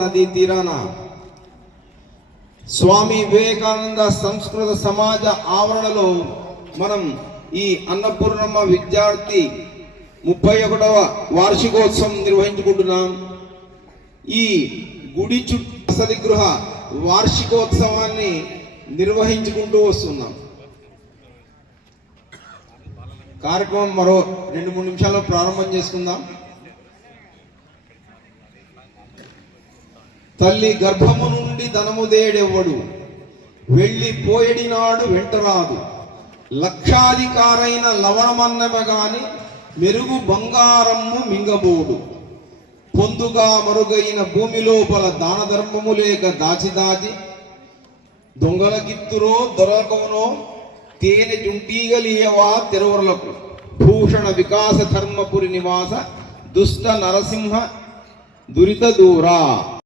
నది తీరాన స్వామి వివేకానంద సంస్కృత సమాజ ఆవరణలో మనం ఈ అన్నపూర్ణమ్మ విద్యార్థి 31వ వార్షికోత్సవం నిర్వహించుకుంటున్నాం. ఈ గుడి వసతి గృహ వార్షికోత్సవాన్ని నిర్వహించుకుంటూ వస్తున్నాం. కార్యక్రమం మరో 2-3 నిమిషాల్లో ప్రారంభం చేసుకుందాం. తల్లి గర్భము నుండి ధనముదేడెవ్వడు, వెళ్ళిపోయేడినాడు వెంటరాదు. లక్షాధికారైన లవణమన్నమే గాని మెరుగు బంగారమ్ము మింగబోడు. పొందుగా మరుగైన భూమి లోపల దాన ధర్మము లేక దాచి దొంగలకిత్తురో దొరకవునో తేనె జుంటీగలియవా తెరవరలకు. భూషణ వికాస ధర్మపురి నివాస దుష్ట నరసింహ దురిత దూరా.